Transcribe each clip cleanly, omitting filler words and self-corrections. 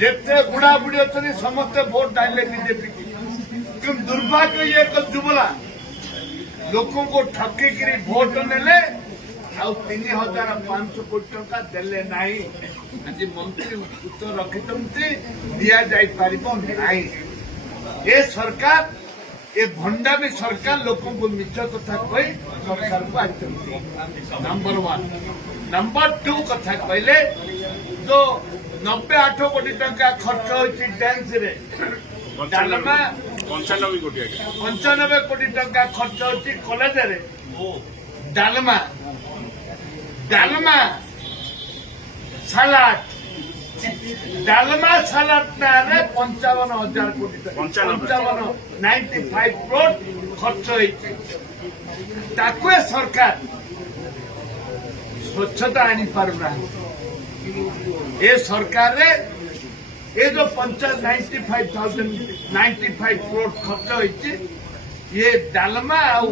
जिते बुढ़ा बुढ़ी अच्छे समस्ते भोट डाले बीजेपी की दुर्भाग्य ये जुबला लोक को ठकिक भोट नेले आउ 3,500 कोटी टंका देले नाही आज मंत्री उत्तर रखिଛନ୍ତି दिया जाई पारिबो नाही ये सरकार ये भंडामी सरकार लोकों को मिछ कथा कही सरकार को आइछନ୍ତି नंबर 1 नंबर 2 कथा कहले जो 98 कोटी टंका खर्च होची टैक्स रे डालमा 95 कोटी टंका खर्च होची कॉलेज रे डालमा डालमा सलाद डालमा सलाद ना 55,000 कोटी टंका 95 करोड़ खर्च होती सरकार स्वच्छता आनी पारुना ये सरकार रे ये जो 95 करोड़ खर्च होती ये डालमा आउ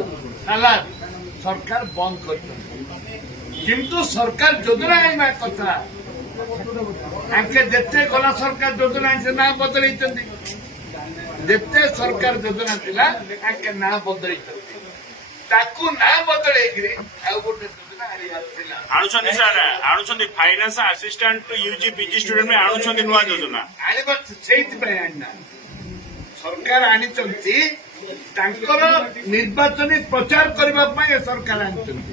सलाद सरकार बंद कर किंतु सरकार योजना आईना कथा आके जिते गला सरकार योजना से ना बदल जिते सरकार योजना थिला आके ना बदल ताकू ना बदल गोटे योजना आणुछंती सर आणुछंती finance assistant to UG PG student में आणुछंती नुवा योजना आनिबा सेहित पे आना सरकार आनिचंती तांकर निर्वाचनी प्रचार करबा पय सरकार आनिचंती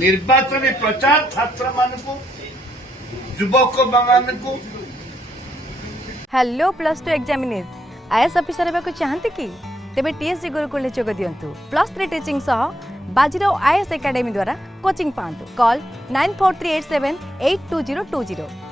निर्वाचनी प्रचार छात्र मानकू युवक मानकू हेलो +2 एग्जामिनीज आईएएस ऑफिसर हेबाकु चाहନ୍ତି कि तेबे टीएससी गुरुकुल जोग दियंतु +3 टीचिंग सह बाजीराव आईएएस एकेडमी द्वारा कोचिंग पांतु कॉल 9438782020